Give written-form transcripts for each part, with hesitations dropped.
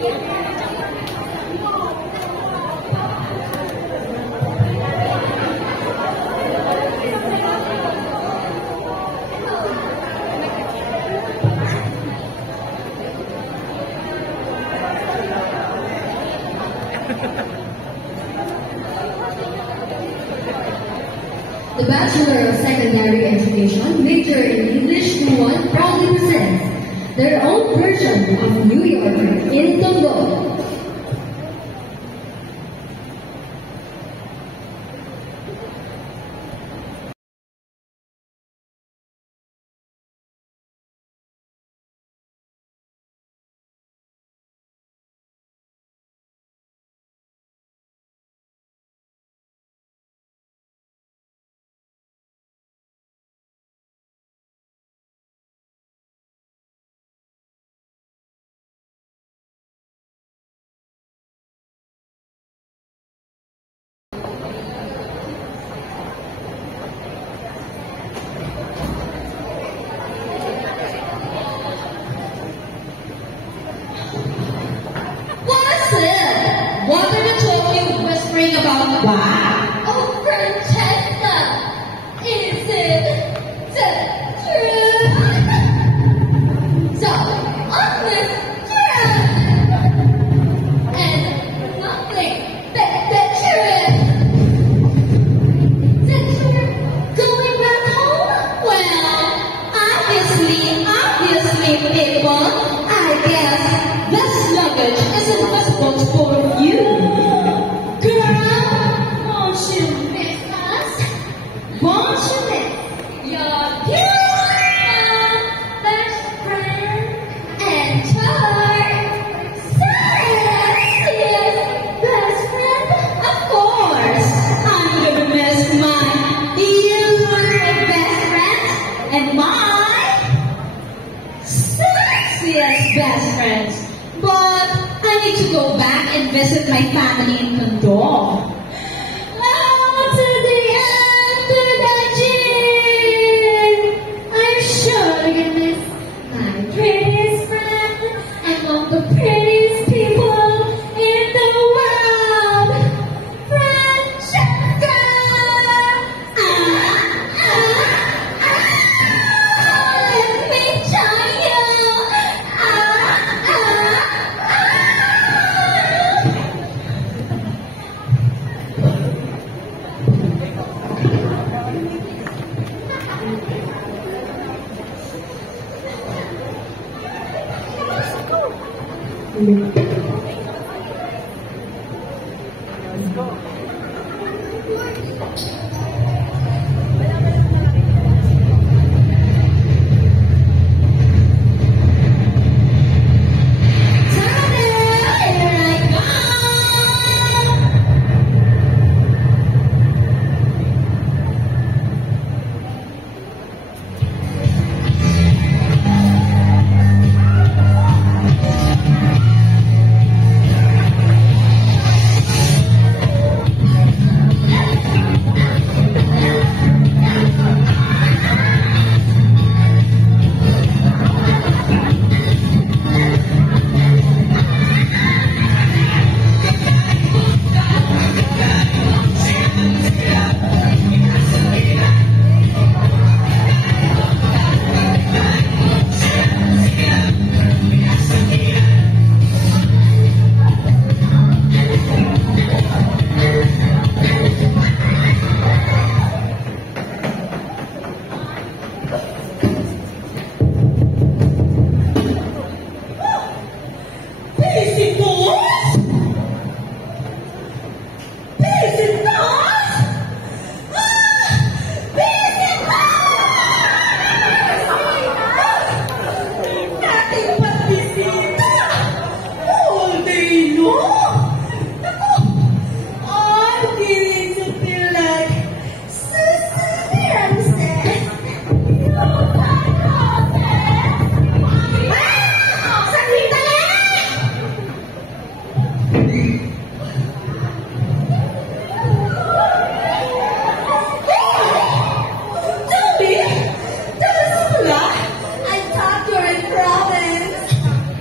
The Bachelor of Secondary Education, major in English 2-1, proudly presents their own version of New Yorker in Togo. What are you talking, whispering about? Why? Oh, Francesca, is it the truth? So, honest truth, and nothing but the truth. The truth going back home? Well, obviously, people, I guess this luggage isn't possible for you. Girl, won't you miss us? Won't you miss Your beautiful best friend and her sexiest best friend? Of course, I'm gonna miss my beautiful best friend and my sexiest best friends. But I need to go back and visit my family in Condor. To the end of the gym. I'm sure you miss my prettiest friend among the prettiest people in the world, Francesca.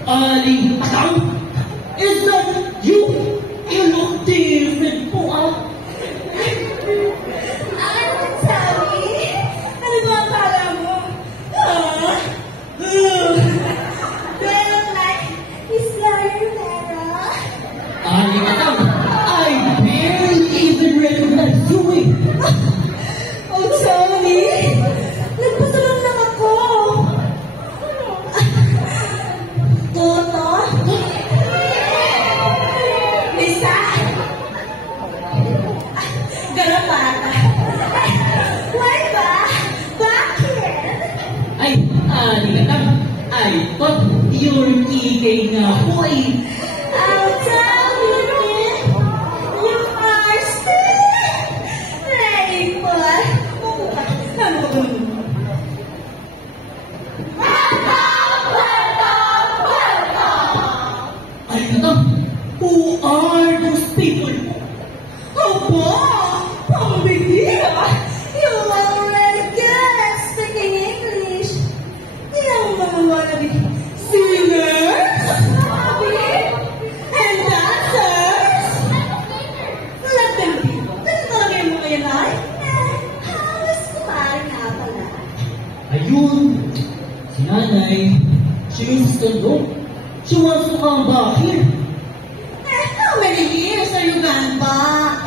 Let me tell Ninatang, I thought yung ikay nga po ay... I'll tell you, you are still ready for... Ano ba? Ay, Ninatang, who are those people? Aba, pambihira! You already get speaking English. Yung mga wannabe singers, and dancers. Let them be. Talaga mo yan ay. Halos kumain nga pala. Ayun, si nanay, she misses Tondo. She wants to come back here. How many years are you gone back?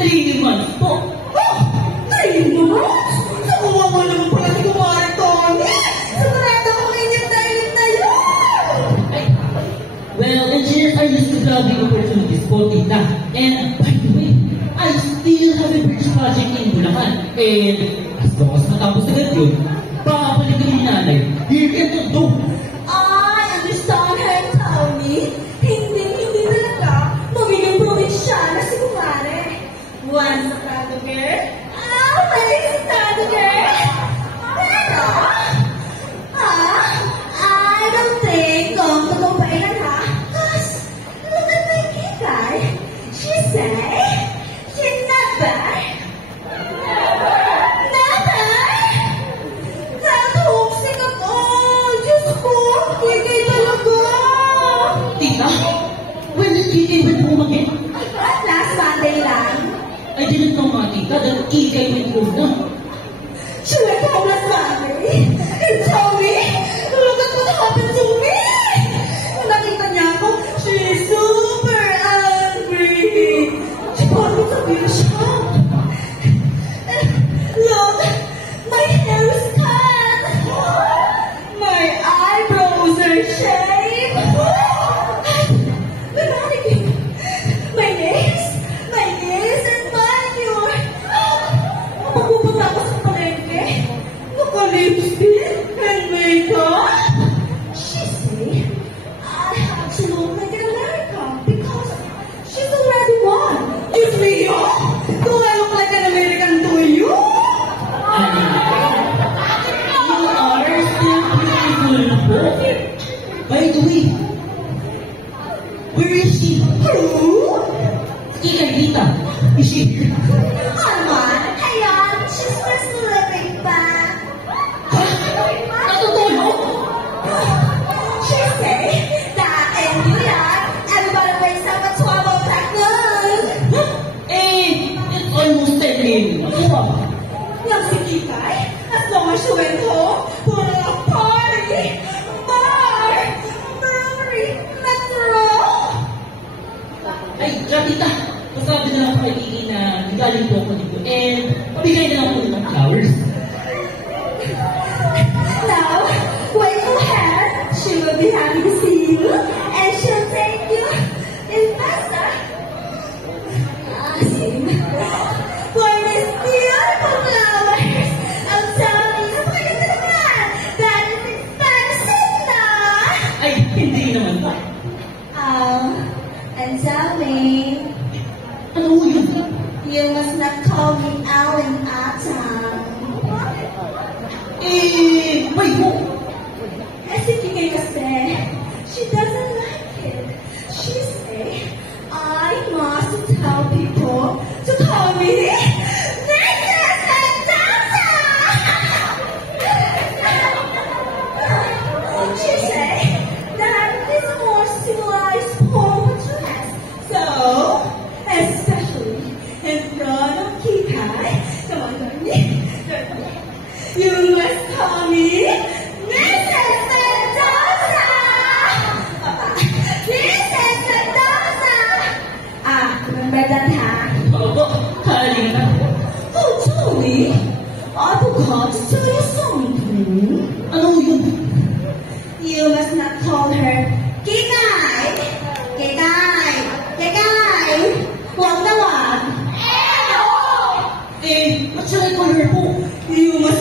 3 months po. Oh! 3 months? Sa kawawa naman pala si Kumari Tony. Sigurado kong inyong tayo na yun. Well, engineers are used to grabbing opportunities po, tita. And, by the way, I still have a bridge project in Bulacan. And, as long as matapos agad yun, papabalik ko yung nanay. Here in Tondo. I understand her, Tony. Hindi talaga. Magiging probinsyana si Kumari. Once a tattoo girl, always a tattoo girl. Pero, I don't think kung tutupain ha. Cause, look at my kikay. She say, she's not bad. Never. Nag-homesick ako. Diyos ko, kikay talaga. Tita, when did Kikay went home again? Last Monday lang. I didn't know, mga tita, that Kikay went home na. She went home last Monday. And tell me, look at what happened to me. Nung nakita niya ako, she is super angry. She brought me to be shocked. Look, my hair is cut. My eyebrows are shaved. The manicure. My nails and manicure. Pagpupunta ako sa palengke, naka-lipstick and makeup. She say, I have to look like an American because she's already one. It's me, do I look like an American to you? You are still beautiful po. By the way, where is she? Who? Kikay, tita. Is she here? Arman, ayan, she's just living back. Natutulog? She say that in New York, everybody wakes up at 12 o'clock noon. It's almost 10 a.m. Ako Yung si Kikay, as long as she went home, for a party, bar, brewery, metro. Ay, tita. Masabi na lang kay Kiki na galing po ako dito. And, pabigay na lang po ng flowers. Now, when you have, she will be happy to see you, and she'll take you in faster. Same. For these beautiful flowers, I'm telling you, that is expensive na. Ay, hindi naman ba? And tell me, Ano yun? you must not call me Alan Atang. Wait mo. Kasi Kikay kasi, she doesn't like it. She say, I must tell people to call me Mrs. Mendoza. She say that is a more civilized form of dress. So, especially in front of Kikay, come on, you must call me Mrs. Mendoza! Mrs. Mendoza! Remember that, huh? Opo, kali na. Oh, Tony, I forgot to tell you something. Ano yun? You must not call her Kikay! Kikay! Kikay! Wag na wag! What shall I call her po? You must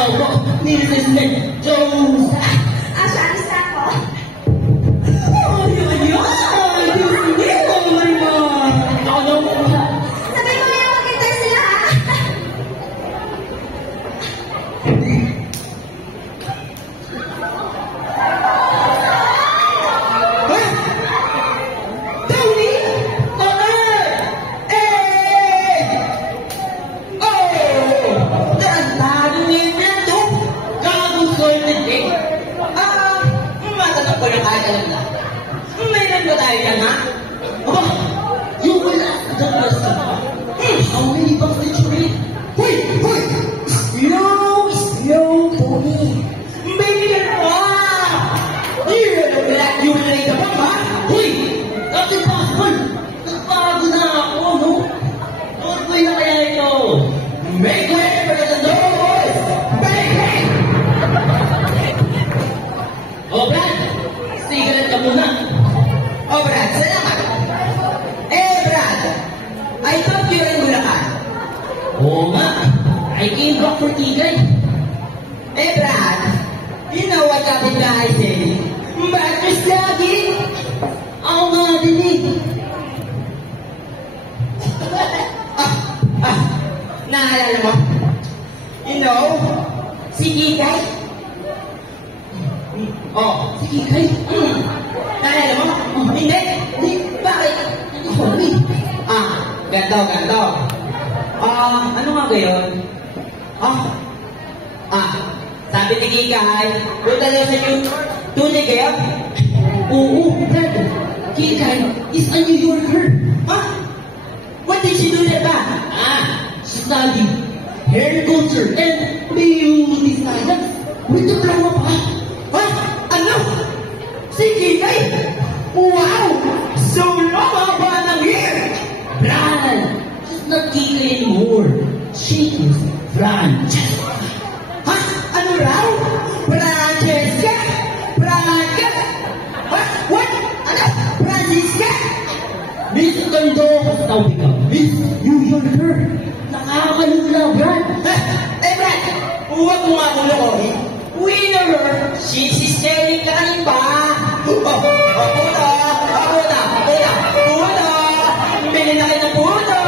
Opo, ni Resistant Jones. Alis na ako. Oh, yun. Oh my God! Ako na muna. Sabi mo yung makintay sila, ha? Tony! Connor! Oh! Tarantado ngayon na ito! Gagong sorted eh! Matanong ko lang alam na. Mayroon ba tayo yan, ha? Oh! Yung wala sa Douglas ka ba? How many bucks did you read? Hoy! Hoy! Slow, Tony! Baby, mo! You will lay the bomb, ha? Hoy! That's impossible! Nagbago na ako, no? Norway na kaya ito! Make way for the doors! Baby! Oh, Brad! Sigaret ka muna! Oh, Brad, salamat. Brad, I thought you were in Bulacan. Oo nga! I came back for Tigay! Brad, you know what happened guy said? Breakfast lagi. Ako nga din eh! Naalala mo? You know, si Kikay? Oh, si Tigay! Naalala mo? Hindi. Bakit? Sorry! Ganto. Ano nga ba yun? Sabi ni Kikay, punta daw sa New Tunay kayo? Oo, Brad! Tigay is a New Yorker! What did she do there ba? She studied hair culture and beauty science with diploma pa! Ano? Si Kikay? Wow! So long ba ng hair? Brad! She's not Tigay anymore! She is Francesca! Ano raw? Francesca? What? Ano? Francisca? Miss Tondo has now become Miss New Yorker! Nakakalula, Brad! Brad, huwag mo nga akong lokohin. Winner! She's selling ka rin ba? Puto! Bili na kayo ng puto!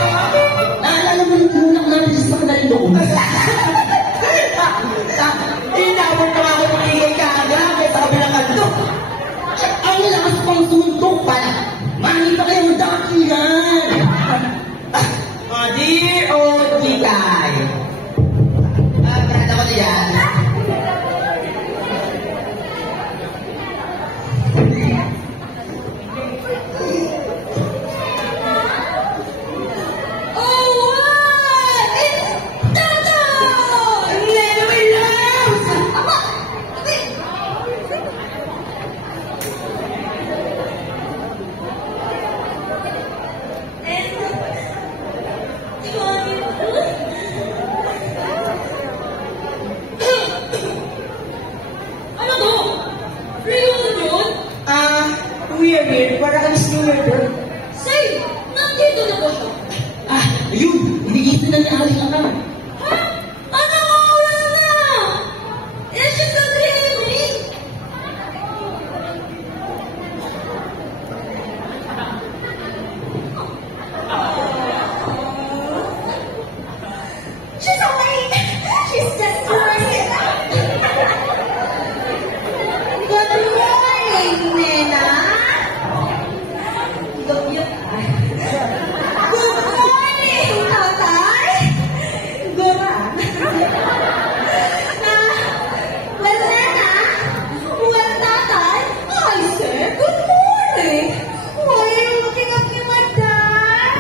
Naalala mo yung tulak natin sa kanaling loob? Inabot na ako ng Kikay kaga sa kabilang kanto. Ang lakas pang sumuntok pala! Makita kayo dakilan! Dear old Kikay. Brad, ako diyan. Ano to? Reunion yun? Weird. Para kami New Yorker. Say, nandito na ba siya? Ayun! Inigising na ni Aling Akang! Ha? Ano oras na? She's not dreaming. She's awake! She's just awake! Good morning, Nena! Good morning, Tatay! Good well, Nena, well, Tatay, I said good morning! Why are you looking at me like that?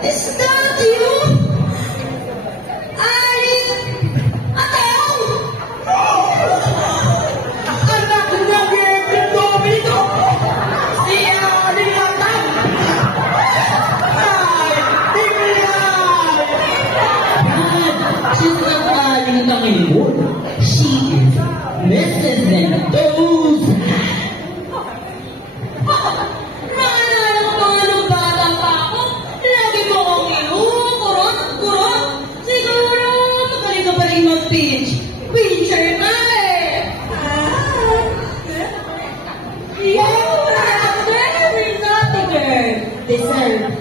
Is that you? Anak na Domino! Si Aling Akang! She is Mrs. Mendoza. Naalala ko pa nung bata pa ako. Lagi mo akong kurot. Siguro, magaling ka pa rin mag-pinch. Pincher ka eh. You are a very naughty girl. Deserve.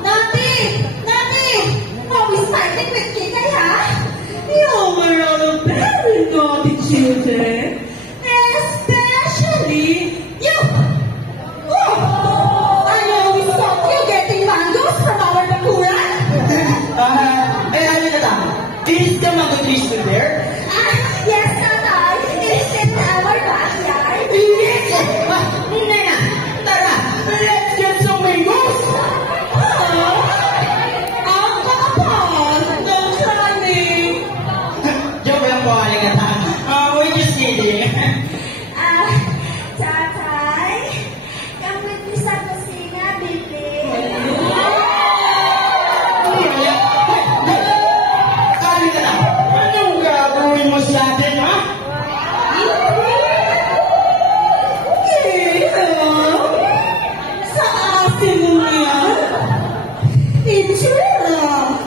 Naughty! Are we starting with Kikay, ha? You were all a very naughty children. Especially you. I know we saw you getting mangoes from our bakuran. Ano na lang? Is the mango tree still there? Yes, Tatay. It's in our backyard. Nena, tara, let's get some mangoes! Ang kapal ng kanin. Joke lang po, Aligata. We're just kidding. Tatay, come with me sa kusina, baby. Kali ka na, anong gagawin mo sa atin, ha? Sa atin mo yan? Itsura,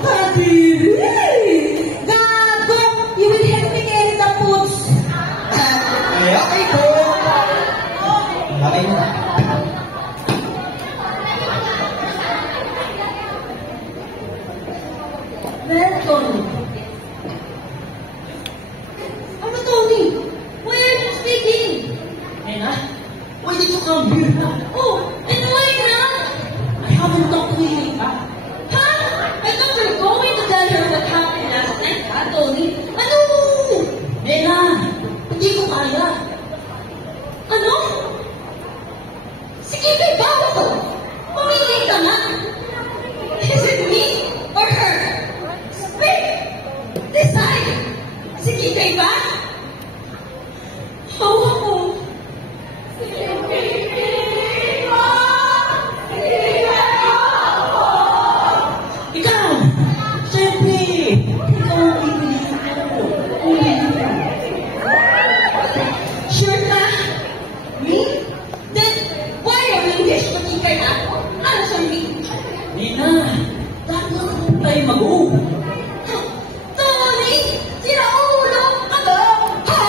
kadiri. Gago, you will help me carry the foods. Okay po. Okay na. Tony. Ano, Tony? Why are you speaking? Nena, why did you come here? Oh, and why now? I haven't talked to you, ha? Huh? I thought you were going to tell her what happened last night, ha, Tony? Ano? Nena, hindi ko kaya. Ano? Sige, may bago ko. Pumili ka nga. Is it me or her? Speak! Decide! Sige, kay ba? Ako. Ikaw! Siyempre! Ikaw ang pipiliin ko. Sure ka? Me? Then, why are you wish magkikay na ako? Ano sa me? Nena, dapat tayo mag-o. Tony! Sira ulo! Ano? Ha?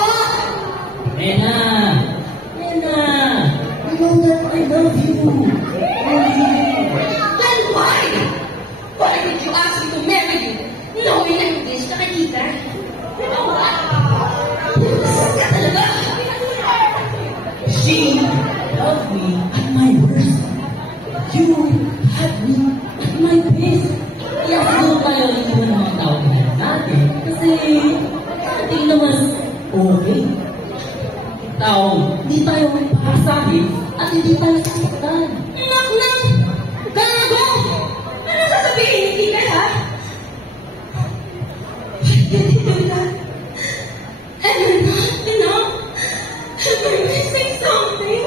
Nena! Nena! You know that I love you. Then why? Why did you ask me to marry you? Knowing na hindi siya nakikita? You know what? Saan ka talaga? She loved me at my worst. You had me at my best. Kaya siguro tayo iwan ng mga tao natin. Kasi hindi naman okay. Tao, hindi tayo pasabi at hindi tayo sasaktan. Knock! Gago! Ano sasabihin ni Kika, ha? Why did you do that? And you're not, you know? Am I missing something?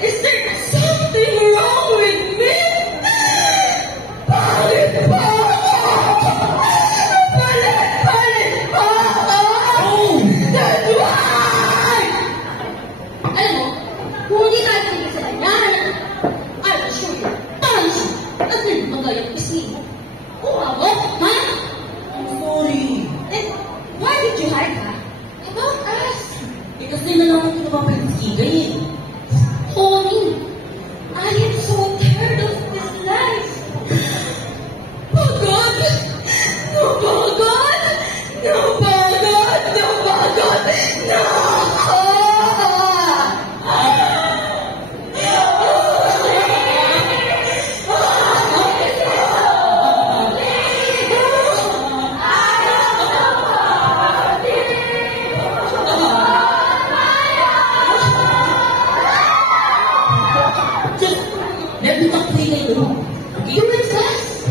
Is there something wrong with me? Bakit ba? Palit pa ako! Oh! Then why? Alam mo, kung hindi tayo tingin sa kanya, I will show you, punish you, at then magayang isip mo. Kung ako, ha? I'm sorry. Then, why did you hide her? About us? Eh kasi nalaman ko na papaligsigay eh. Tony, I am so tired of this life. Pagod! No pagod! No pagod! No pagod! No! Just let me talk to you later. Okay? You insist?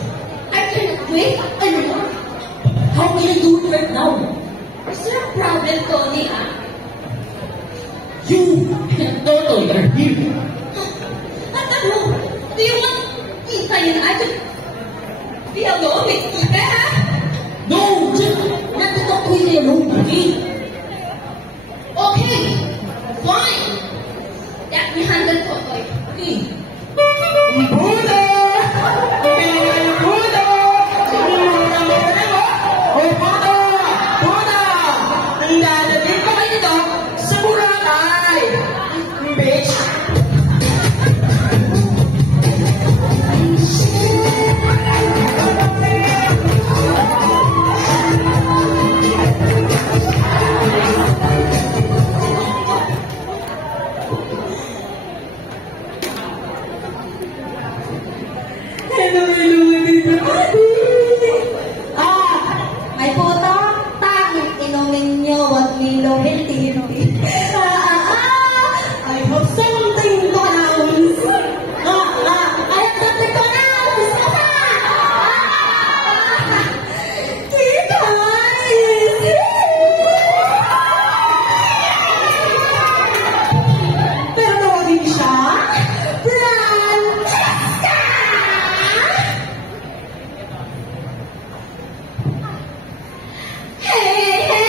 I cannot wait anymore. How can I do it right now? Is there a problem, Tony, ha? You and Toto are here. At ano? Do you want Tita and I to be alone with Tita, ha? No, just let me talk to you sa'yo nung money. Okay, fine. Let me handle Totoy. Buda! Buda! Oh, Buda! Buda! Lalabing pa kayo dito sa Boracay! Bitch! Hello, everybody! May puto, tanging inumin niyo, wag nilongin, tintin. I have something to announce. I have something to announce. Kita is here! Pero tawagin siya, Francesca! Hey, hey!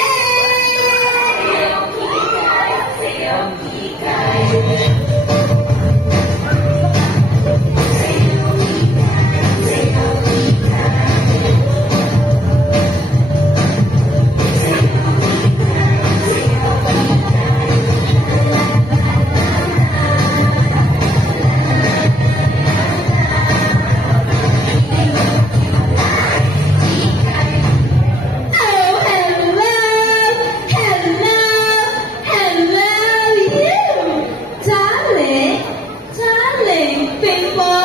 Oh, hello, hello, hello, you, darling, darling people.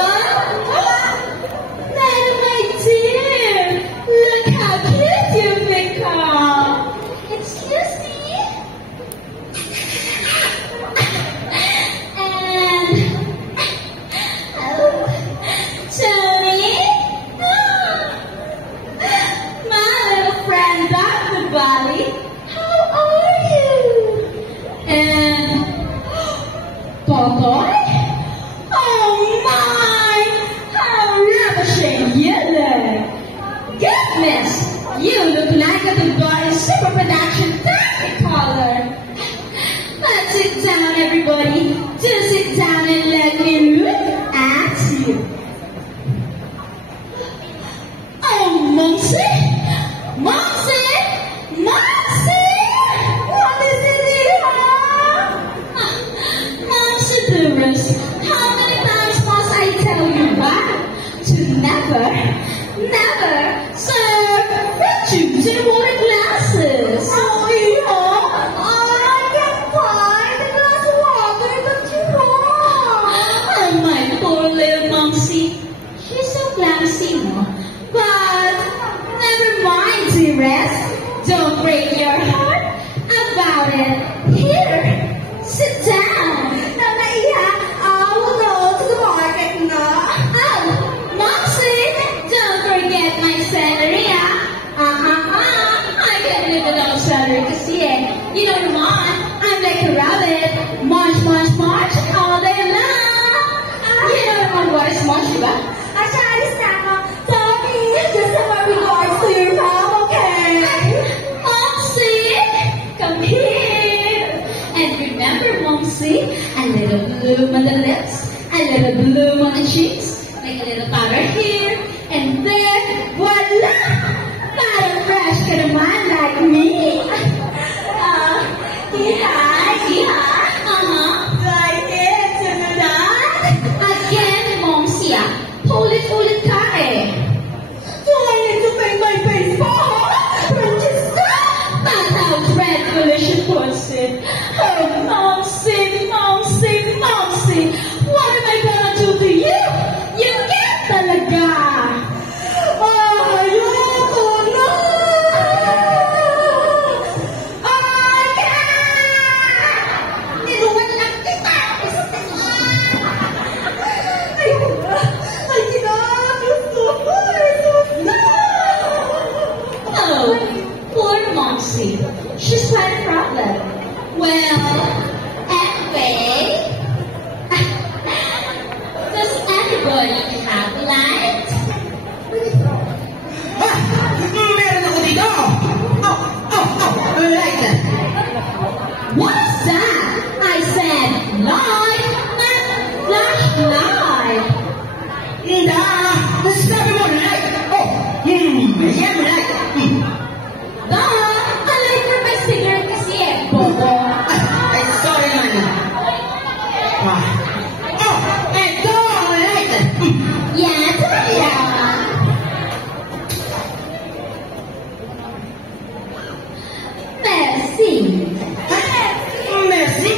Then, my dear, look how cute you've become. Excuse me? And, oh, Tony? My little friend, Dr. Body, how are you? And Totoy? Oh my! How ravishing you look! Goodness! You look like a boy in super production technicolor! Let's sit down, everybody. Do sit down and let me look at you. Oh, Mumsy! Mumsy! Mumsy! What is it here? Mumsy dearest, how many times must I tell you what? To never, never serve fruit juice in water glasses. Oh, yeah. I can find a glass of water that you want. Oh, my poor little Mumsy. She's so clumsy, no? But never mind, dearest. Don't break your heart about it. Here, sit down. Nanaiya, we'll go to the market now. Oh, Mumsy, don't forget my celery, I can't live without celery this year. You know what? I'm like a rabbit. March, march, march all day long. You know what is march, ba? Acharis na ako. Sorry, just have my regards to your mom, okay? Momsy, come here. And remember, Momsy, a little bloom on the lips, a little bloom on the cheeks, like a little powder here, and there, voila! Para fresh ka naman like me. Like it, sunod. Again, Momsy, ulit-ulit ka eh. Do I need to paint my face pa, Francesca? That's how Red Coalition puts it. Oh, Momsy, Momsy, Momsy, what am I gonna do to you? You can't talaga. Ayoko na! Sabi mo, like! Oh, yan, like! Alay ko may singer kasi eh, bobo. Ay, sorry naman. Oh, eto, like! Yan, talaga. Merci. Mercy?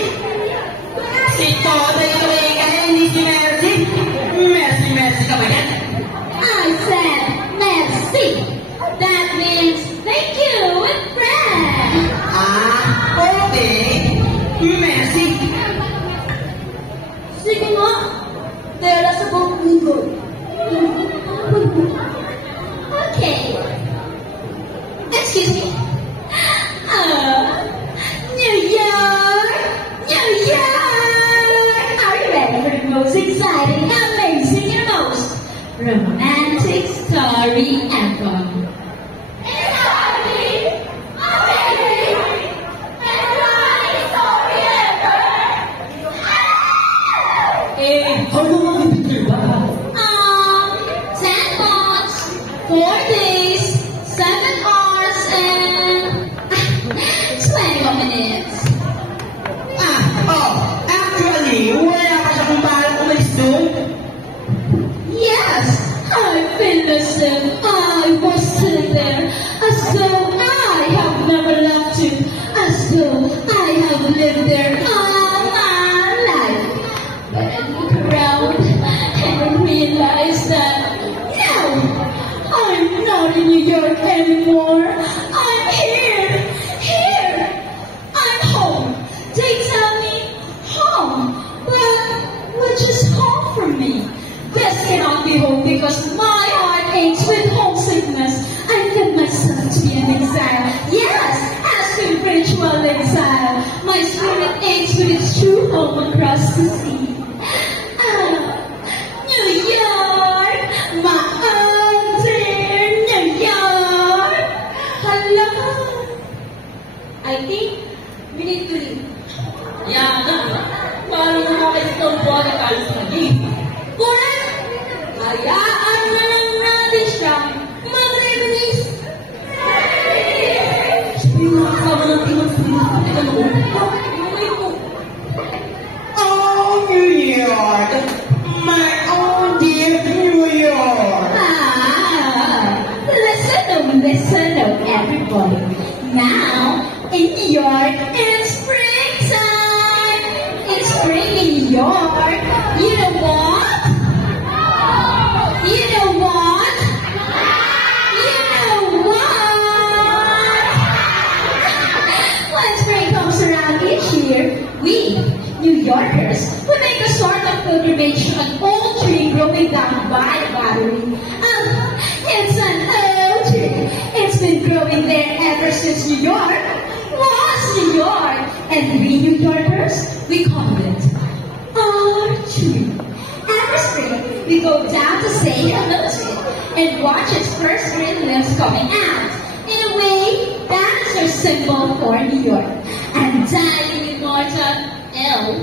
Si Totoy Toy ka na, hindi si Mercy? Mercy ka ba yan? I said merci. That means thank you in French. Okay. Mercy. Sige nga. Dela sa buong mundo. Okay. Excuse me. New York! New York! Are you ready for the most exciting, amazing, and most romantic story ever? How long have you been here? Wow. 10 months, 4 days, 7 hours, and 21 minutes. Actually, wala ka siya kung paano umalis doon. Yes, I've been missing. I was sitting there as though I have never left you, as though I have lived there all my life. But I look around and I realize that no, I'm not in New York anymore. I'm here. I'm home. They tell me home, but which is home for me? This cannot be home because my heart aches with homesickness. I feel myself to be an exile. Yes, as spiritual exile. My spirit aches with its true home across the sea. New York, my own dear New York. Hello. I think we need to leave. Yan na. Paano naman kayo sa buwan at alis na leave? Correct! Hayaan na lang natin siya mag-release. Yung mga kasama ng ibang sila. Ito mo. Oh, New York! My own dear New York! Listen up, everybody. Now, in New York, it's springtime. It's spring in New York. You know what? You know what? You know what? When spring comes around each year, we, New Yorkers, we make a sort of pilgrimage to an old tree growing down by the Battery. It's an old tree. It's been growing there ever since New York was New York. And we New Yorkers, we call it our tree. Every spring, we go down to say hello to it and watch its first green leaves coming out. In a way, that's our symbol for New York. And dying immortal L,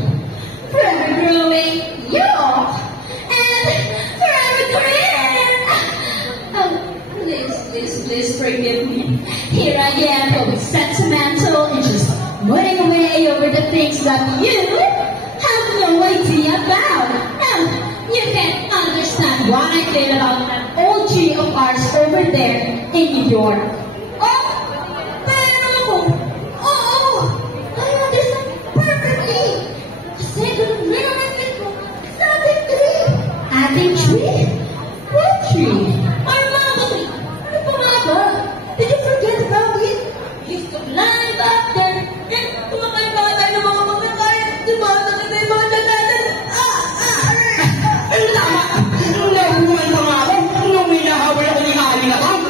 forever growing York, and forever green. Oh, please forgive me. Here I am, going sentimental and just running away over the things that you have no idea about. Now, you can't understand what I did about that old tree of ours over there in New York. Oh, pero, I understand perfectly. Kasi doon narinig ko sa ating tree. Ating tree? What tree? Our mama tree. Ano pa nga ba? Did you forget about it? Used to climb up there and tumakay ba tayo ng mga magkakayan? Diba? Nakita yung mga dadadan. Ano tama? Nahuhuman pa nga ako nung may nahabol ako ni Hari na kam.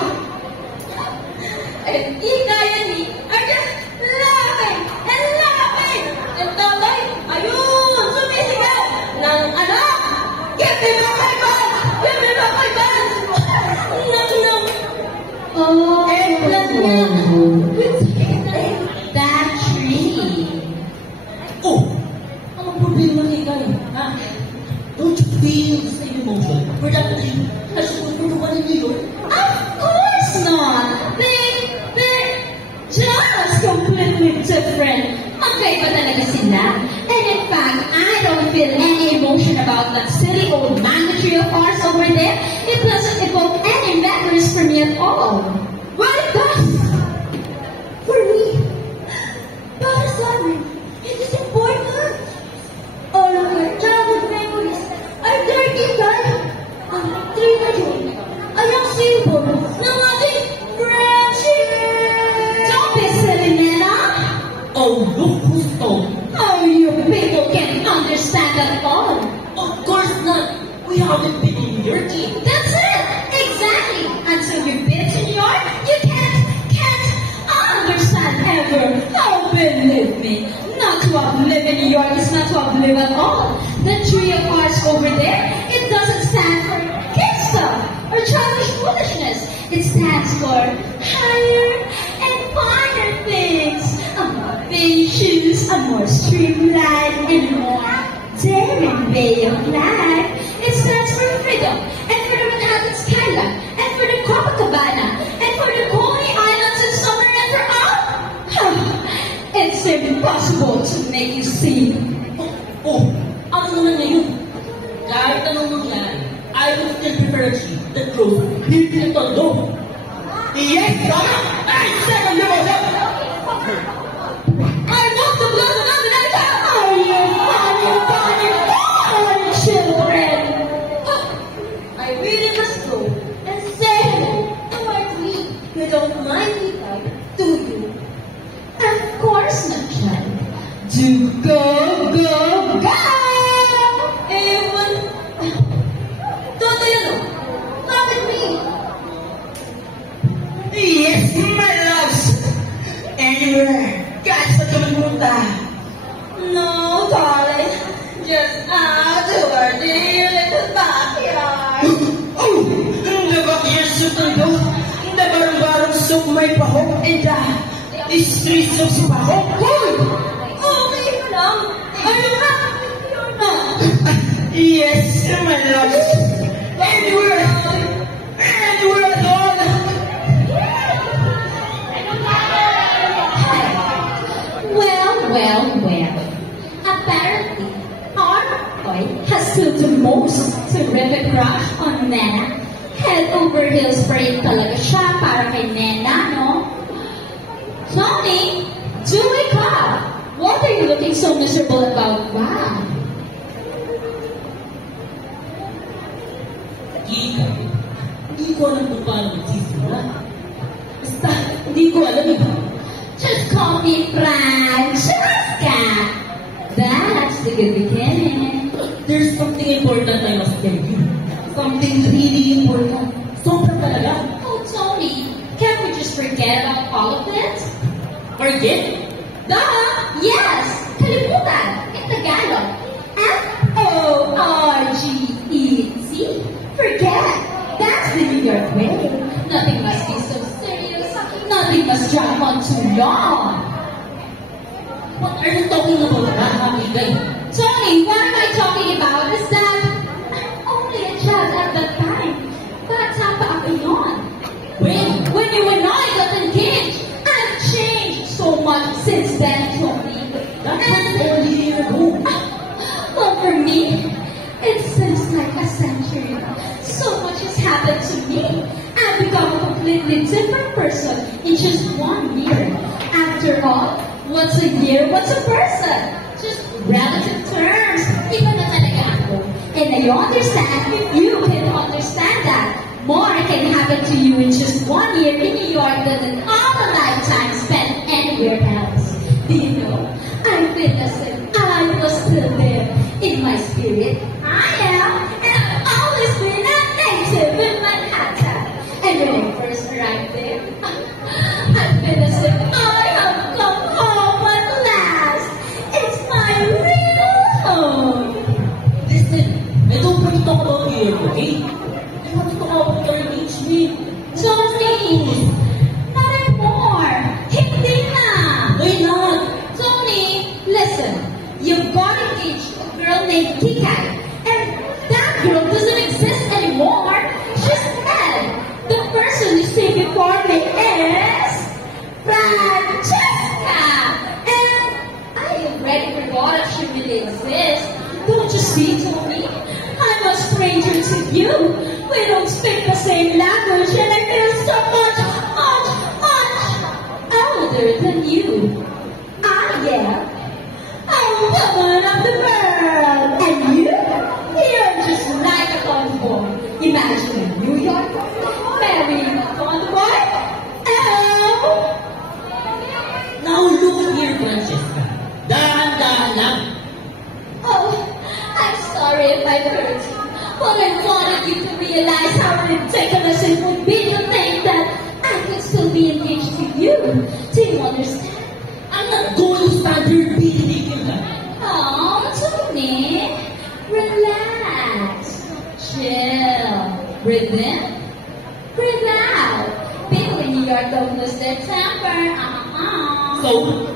have lived in New York is not to have lived at all. The tree of hearts over there, it doesn't stand for kid stuff or childish foolishness. It stands for higher and finer things. A more patience, a more streamlined, and more daring way of life. It stands for freedom, and for the Manhattan skyline, and for the Copacabana, and for the Coney Islands in summer and for all. It's impossible to make you see. Ano naman ngayon? Kahit anong mangyari, I would still prefer a tree that grows here in Tondo. Yes, tama! Ay, second demotion! I want to blow the nomination! Are you funny, children? I really must go and say hello to my queen. You don't mind me, do you? Of course not, child. Do go, go, go! Toto yun, oh. Come with me. Yes, my loves! Anywhere, kahit sa tumunta. No, darling. Just out to our dear little backyard. Oh! The backyard soup ng go. The barong-barong soup may pahok. And the street soup si pahok. Hoy! Okay lang. You're not. Yes, my loves. Anywhere at all. Well. Apparently, our boy has still the most terrific crush on Nena. Head over heels for him talaga siya para kay Nena, no? Tony, do wake up! What are you looking so miserable about? Wow! Kika, hindi ko alam kung paano magsisimula. Basta, hindi ko alam Just call me Francesca. That's the good beginning. There's something important I must tell you. Something really important. Sobrang talaga. Oh, Tony, can't we just forget about all of it? Forget? Duh! Yes! Kalimutan! In Tagalog. F-O-R-G-E-T. Forget! That's the New York way. Nothing must be so serious. Nothing must drag on too long. What are you talking about, Hamigay? Tony, what am I talking about is that I'm only a child at that time. Bata pa ako yun. When you and I got engaged, I've changed so much since then, Tony. That was only a year ago. Well, for me, it seems like a century. So much has happened to me. I've become a completely different person in just 1 year. After all, what's a year? What's a person? Just relative terms. Iba na talaga ako. And I understand if you can understand that. More can happen to you in just 1 year in New York than in all a lifetime spent anywhere else. Do you know? I feel as if I was still there in my spirit. I am, and I've always been a native in Manhattan. And when I first arrived there, I feel as if I have come home at last. It's my real home. Listen, I don't want to talk about New York, okay? I want to talk about your engagement. Tony, not anymore. Hindi na. Why not? Tony, listen. You've got engaged to a girl named Kika, and that girl doesn't exist anymore. She's dead. The person you see before me is Francesca, and I already forgot if she really exists. Don't you see, Tony? I'm a stranger to you. We don't speak the same language, and I feel so much older than you. I am a woman of the world, and you're just like a convoy. Imagine in New York, marrying a convoy. Oh! Now look here, Francesca. Dahan-dahan lang. Oh, I'm sorry if I hurt you, but I wanted you to realize how ridiculous it would be to think that I could still be engaged to you. Do you understand? I'm not going to stand here being ridiculous. Breathe out. People in New York don't lose their temper. So,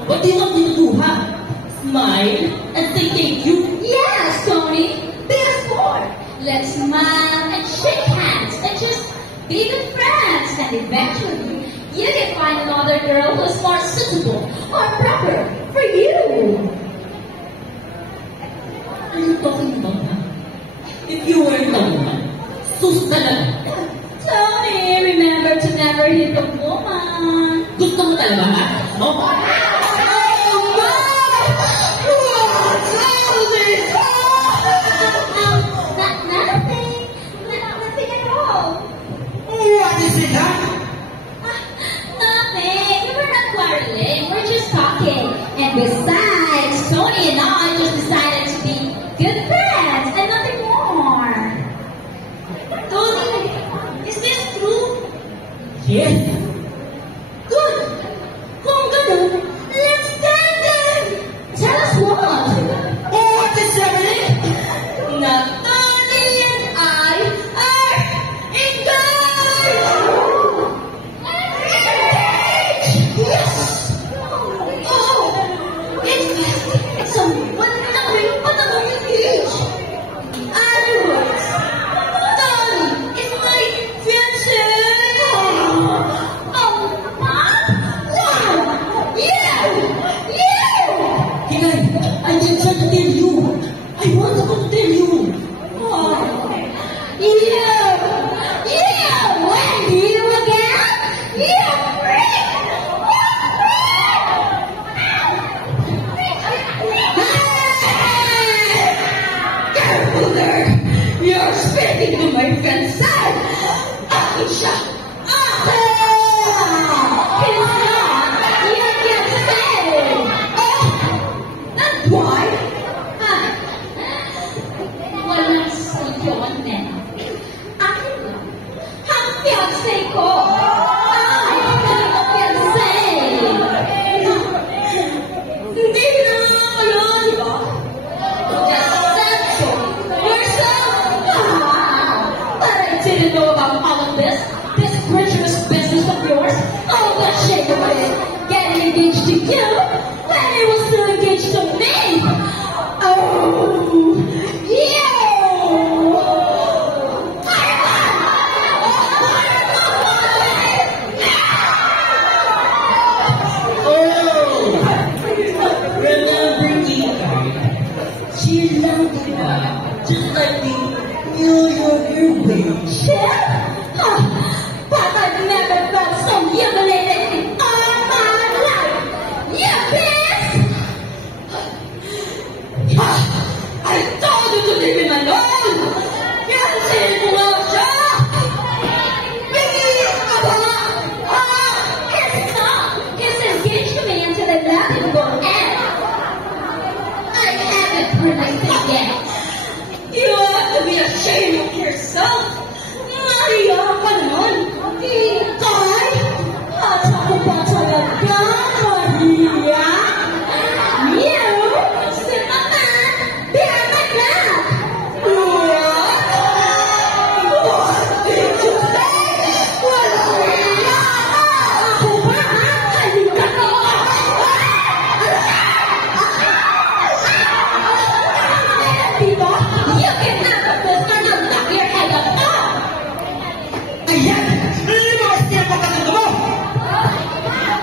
what do you want me to do, huh? Smile and say thank you? Yes, Tony. Be a sport. Let's smile and shake hands and just be good friends. And eventually, you can find another girl who's more suitable or proper for you. What are you talking about, huh? If you weren't a woman, sus talaga. Tony, remember to never hit a woman. Gusto mo talaga, ha? No? Nothing at all. What is it, huh? Nothing. We were not quarreling. We're just talking. And besides, Tony and I just decided to be good friends and nothing more. Tony, is this true? Yes. Good. Kung ganun, let's stand it. Tell us what. What is happening? Na Tony and I are engaged. Yes. Oh, it's a wonderful, wonderful engaged. In other words, Tony is my fiancé. Oh, what? Wow. Yeah. Hinay, I just tried to tell you. I want to tell you. Oh. When you again? You freak! Careful there! You're speaking to my fiancé! Aisha! He's not! You can say! Oh! And why? Walang sayon, men. Akin lang. Ang fiancé ko! Ay, ang fiancé! Hindi na kayo, di ba? Just said so. You're so... But I didn't know about all of this. This treacherous business of yours. Oh, the shame of it. Getting engaged to you when he was still engaged to me. Oh, you! Remember Ikay? She loved ka, just like the New York Airways. Shit? Huh. But I've never felt so humiliated in all my life. You bitch! I told you to leave him alone! Fiancé mo nga siya! Bigil ka ba? He's not! He's engaged to me until I let him go and I haven't heard my thing yet. You ought to be ashamed of yourself! Maria ka naman! Ikay! At ako pa talaga, Maria! You, si Mama, behind my back! What did you say? Wala na! Ako ba? Halika ka! Diba? You can never put my knock your head up! Ayan! Lumakas niya ang pagkakita mo!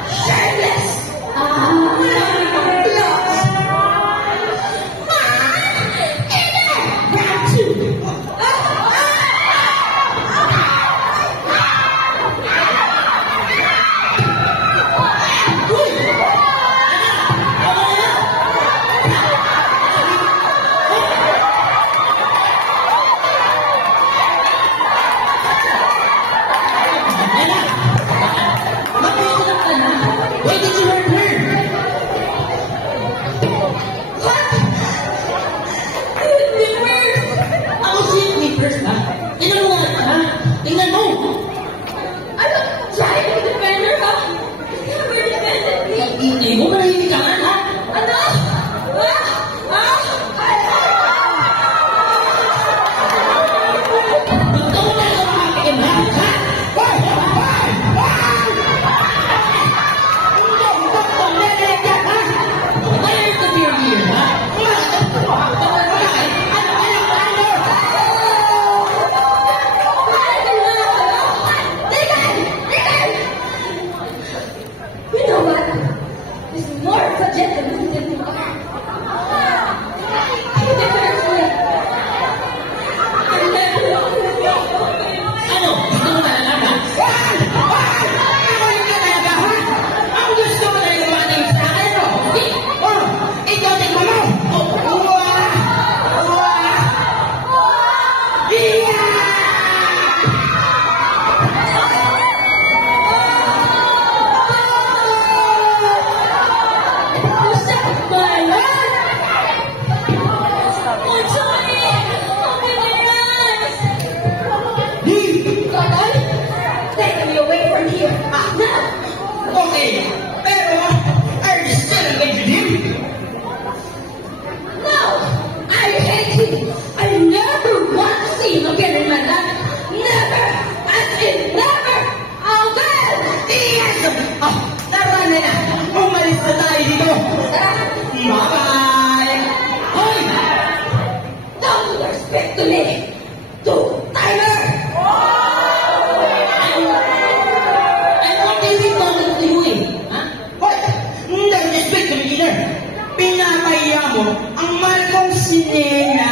Shameless! Round two! Okay, pero are you still engaged with him? No, I hate him. I never want to see him again in my life. Never, as in never. Oh, well. Yes! Oh, tara na na. Umalis na tayo dito. Bye-bye! Hoy! Don't respect to me. To Tyler. I'm not even talking to you eh. Ha? Hoy! Don't respect to me either. Pinapaya mo ang mahal kong si Nena.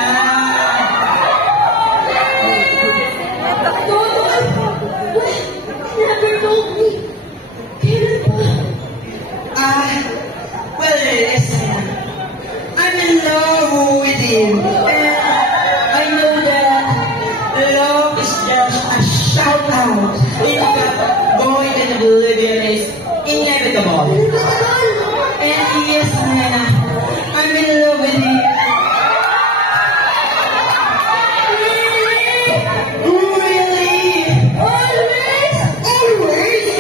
Never told me. Kailan pa? Well, listen. I'm in love with him. And I know that love is just a shout out. In fact, going to oblivion is inevitable. And yes, Nena, I'm in love with him. Really? Always? Always?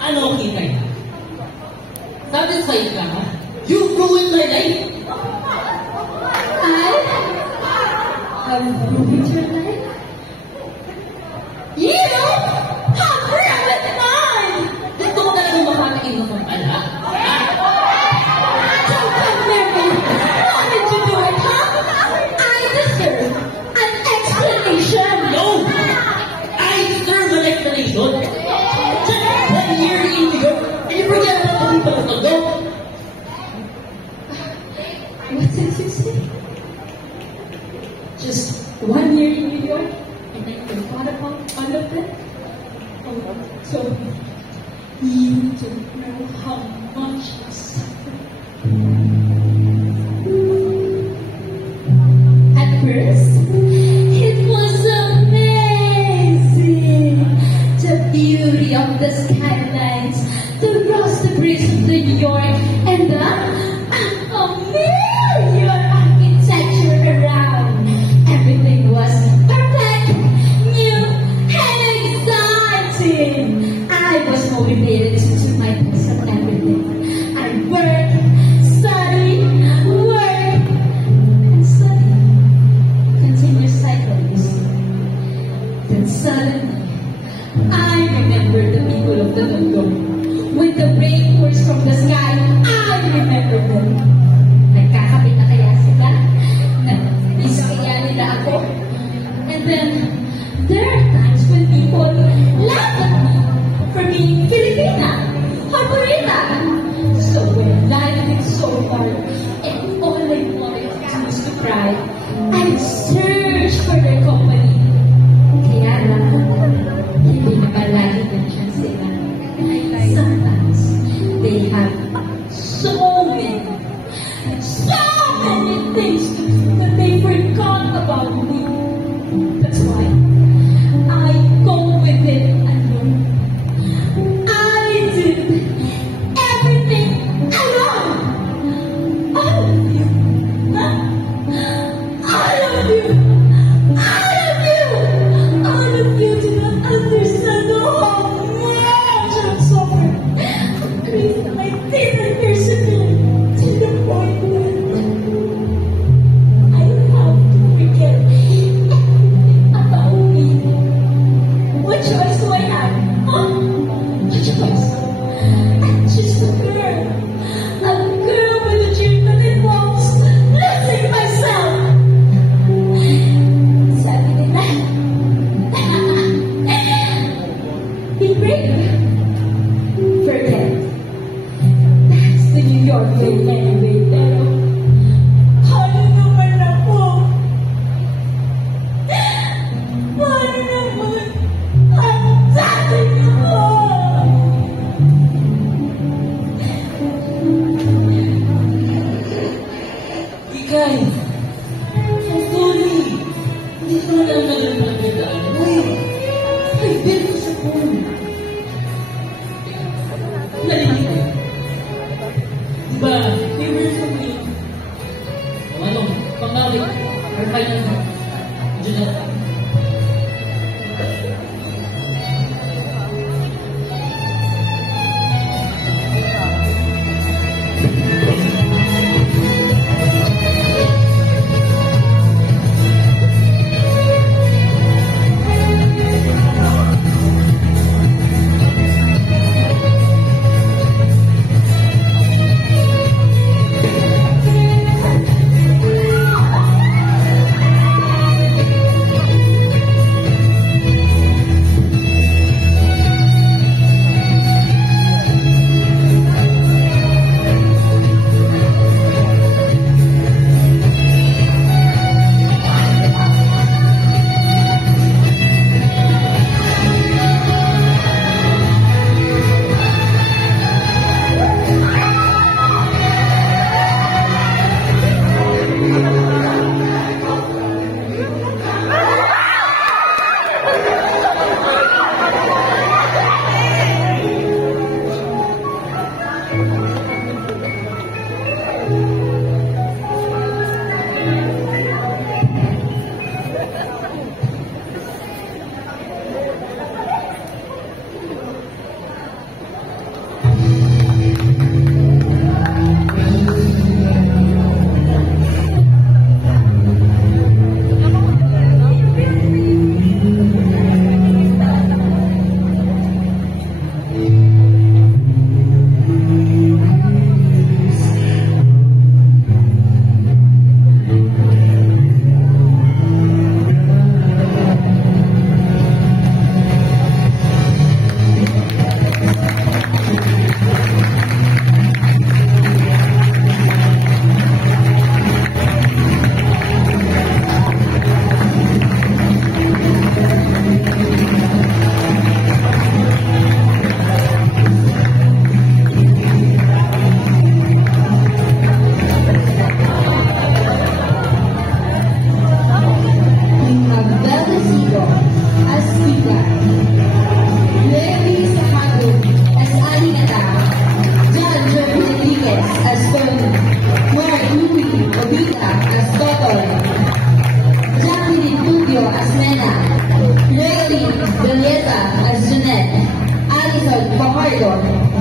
Ano ang kita niya? Satisfied ka ha? You ruined my life! Have ruined your life? You? How ruined mine? Gusto ko talagang makakain ng pala. Don't compare me. Why did you do it, huh? I deserve an explanation. No! I deserve an explanation! Just 1 year in New York and you forget about the people ago! What did you say? Just 1 year in New York and then you forgot about all of that? Oh, so you don't know how much I suffered. At first, it was amazing. The beauty of the skylines, the rusty breeze of New York, and the million architecture around. Everything was perfect, new, and exciting. I was motivated to do my best at everything. I work, study, work, and study. Continuous cycles. Then suddenly, I remember the people of the Tondo. With the rain pours from the sky, I remember them. Nagkakapit na kaya sila? Nag-miss kaya nila ako? And then, there are times when people laugh at me for being Filipina, Favorita. So when life is so hard, and all I wanted to do is to cry, I search for their company. Kaya lang, hindi na palagi nandiyan sila. Sometimes, they have so many things to do that they forgot about me. That's why I go with it alone. I did everything alone. All of you. Huh? All of you. All of you. All of you do not understand how much I've suffered. Grief I didn't persevere to the point that Guys, so sorry. Hindi ko na alam na rin pagkadaan. Wait, I've been to sa phone. Narinig ko. Diba, favorite song yun. O ano, pangawit, or final na. Diyan na.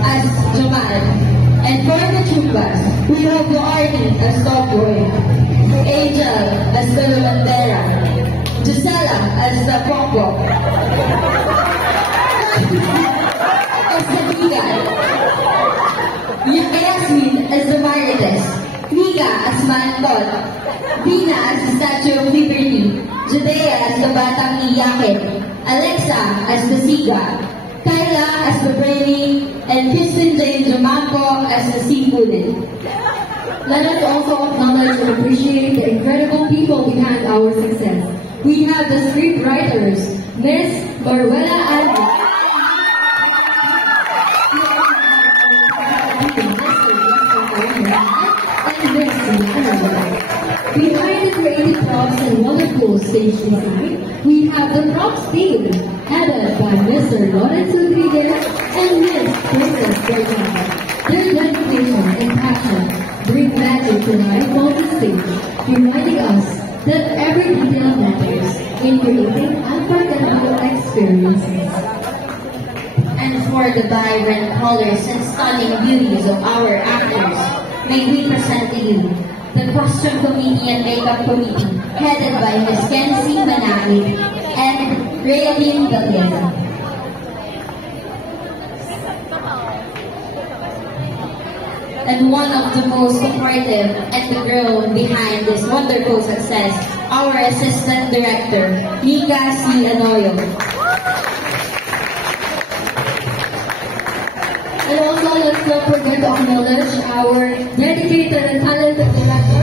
as Jamal. And for the Chupas, we have Luarni as Topboy, Angel as the Lulandera, Gisela as the Pokpok, as the Bigan, Yasmin as the Marites, Nika as Manton, Bina as the Statue of Liberty, Judea as the Batang Iyakin, Alexa as the Siga, Kyla as the Brainy, and Kristen Jane Jamanco as the Seafooded. Let us also acknowledge and appreciate the incredible people behind our success. We have the script writers, Miss Maruela Alba, and Miss Manuela. Behind the creative props and wonderful stage design, we have the props team, headed by Mr. Lawrence Rodriguez and Miss Princess Bergman. Their dedication and passion bring magic to life on the stage, reminding us that every detail matters in creating unforgettable experiences. And for the vibrant colors and stunning beauties of our actors, may we present to you the Costume Committee and Makeup Committee, headed by Ms. Kenzie Manaki and Raylene Galiano. And one of the most supportive and the girl behind this wonderful success, our Assistant Director, Mika C. Anoyo. And also, let's not forget to acknowledge our dedicated and talented director,